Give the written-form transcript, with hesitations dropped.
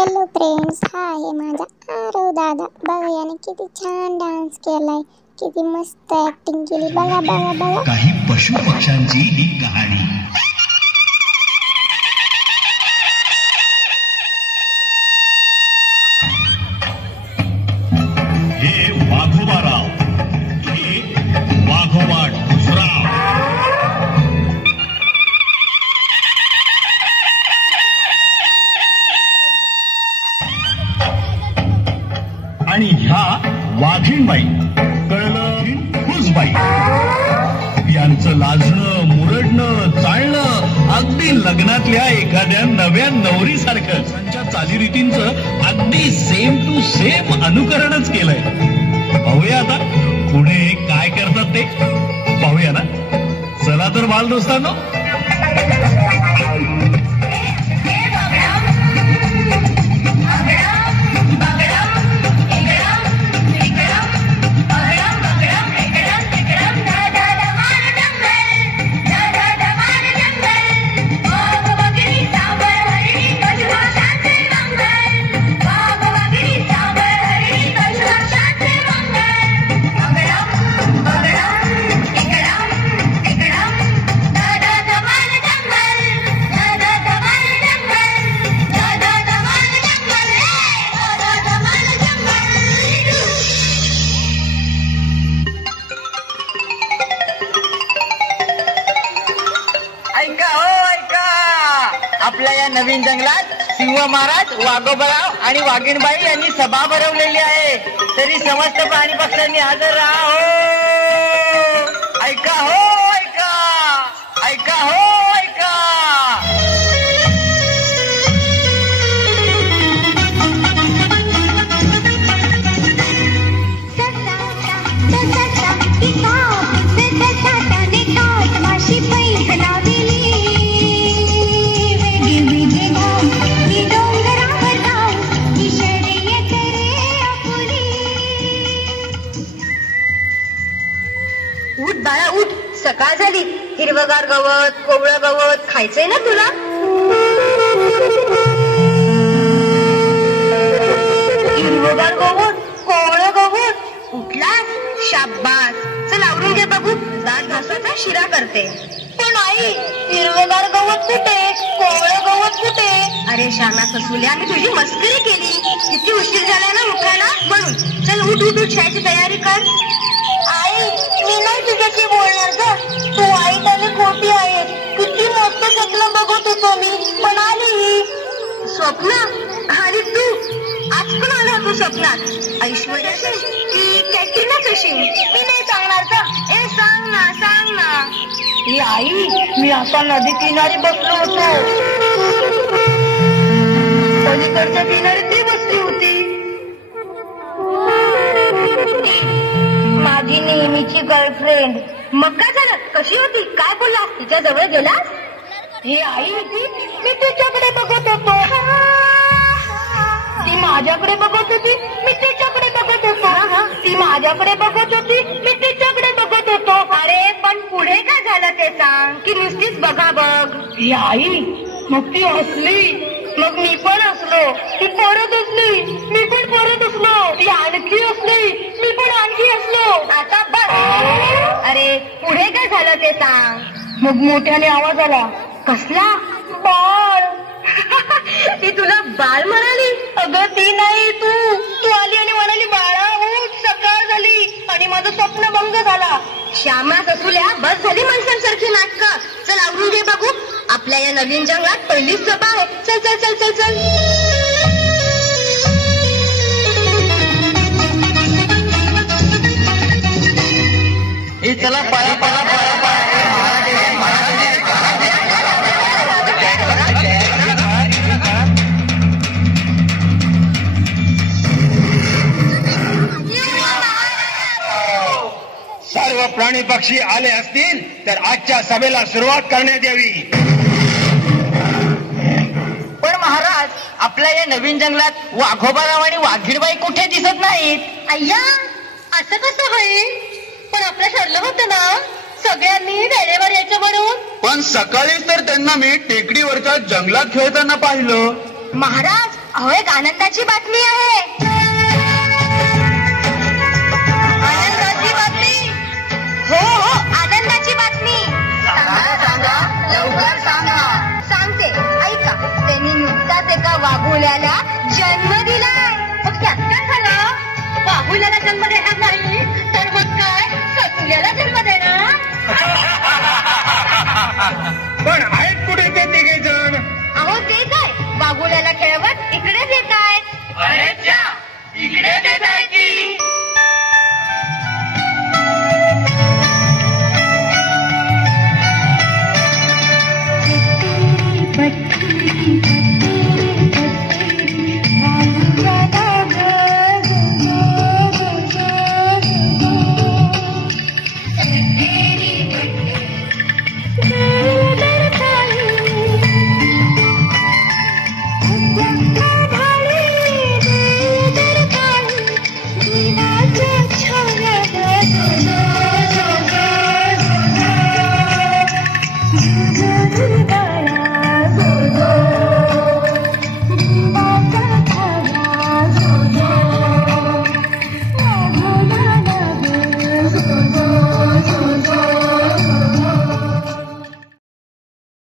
Hello friends, हा आहे माझा आरव दादा. बघा याने किती छान डान्स केलाय, किती मस्त ऍक्टिंग केली. बघा बघा बघा. काही पशु पक्ष्यांची ही कहाणी. हे वाघोबाराव, हे वाघोबा ठुसराव. आणि ह्या वाघीणबाई, कळलं, फुसबाई. यांचं लाजणं, मुरडणं, चालणं अगदी लग्नातल्या एखाद्या नव्या नवरीसारखं त्यांच्या चालीरीतींचं अगदी सेम टू सेम अनुकरणच केलंय. पाहूया आता पुढे काय करतात ते. पाहूया ना. चला तर बाल दोस्तांनो. आपल्या या नवीन जंगलात सिंह महाराज, वाघोबाराव आणि वाघीणबाई यांनी सभा भरवलेली आहे. तरी समस्त प्राणी पक्ष्यांनी हजर राहा. हो ऐका, हो ऐका, ऐका, हो ऐका. उठ बाळा उठ, सकाळ झाली. हिरवगार गवत, कोवळं गवत खायचंय ना तुला. हिरवगार गवत, कोवळं गवत उठलास, शाबास. चल आवरून घे बघू, दात घासाचा शिरा करते. पण आई, हिरवगार गवत कुठे, कोवळं गवत कुठे? अरे श्यामा ससुल्या, मी तुझी मस्करी केली. किती उशीर झालाय ना उठायला म्हणून. चल उठ उठ उठ, शाळेची तयारी कर. आई, मी नाही तुझ्याशी बोलणार ग. तू वाईट आणि खोटी आहे. किती मोठं स्वप्न बघत होतो मी, पण आली. स्वप्न आणि तू आज पण आला होतो स्वप्नात. ऐश्वर्या की कॅटरीना कशी? मी नाही सांगणार का? ए सांग ना, सांग ना. ही आई, मी आता नदी किनारी बसलो होतो. पलीकडच्या किनारी ती बसली होती. माझी नेहमीची गर्लफ्रेंड. मग काय झालं? कशी होती? काय बोलला? तिच्या जवळ गेलास? ही आई होती, मी तिच्याकडे बघत होतो. ती माझ्याकडे बघत होती, मी तिच्याकडे बघत होतो. ती माझ्याकडे बघत होती, मी तिच्याकडे बघत होतो. अरे पण पुढे काय झालं ते सांग. की नुसतीच बघा बघ. ही आई, मग ती हसली, मग मी पण हसलो. ती परत हसली, मी पण परत हसलो. ती आणखी हसली, मी पण आणखी हसलो. आता बस. अरे पुढे काय झालं ते सांग. मग मोठ्याने आवाज आला. कसला? बाळ. ती तुला बाळ म्हणाली? अगं ती नाही, तू आली आणि म्हणाली बाळा उठ, सकाळ झाली. आणि माझं स्वप्न भंग झाला. श्यामा ससुल्या, बस झाली माणसांसारखी नाटकं. चल आवरून घे बघू. आपल्या या नवीन जंगलात पहिलीच सभा आहे. चल चल चल चल चल. चला पळा पळा पळा पळा. सर्व प्राणी पक्षी आले असतील तर आजच्या सभेला सुरुवात करण्यात यावी. पण महाराज, आपल्या या नवीन जंगलात वाघोबाराव आणि वाघीणबाई कुठे दिसत नाहीत. अय्या, असं कसं होईल? पण आपलं ठरलं होतं ना सगळ्यांनी वेळेवर यायचं म्हणून. पण सकाळीच तर त्यांना मी टेकडीवरच्या जंगलात खेळताना पाहिलं. महाराज, अहो एक आनंदाची बातमी आहे. आनंदाची बातमी? हो हो आनंदाची बातमी. सांगा लवकर सांगा. सांगते ऐका. त्यांनी नुकताच एका वाघोल्याला जन्म दिलाय. मग त्यात काय झालं? वाघोल्याला जन्म देणार नाही तर मग काय सतुल्याला जन्म देणार. पण आहेत कुठे ते तिघे जण? अहो ते काय वाघोल्याला खेळवत इकडेच येत आहेत. इकडे देत आहे की Thank you.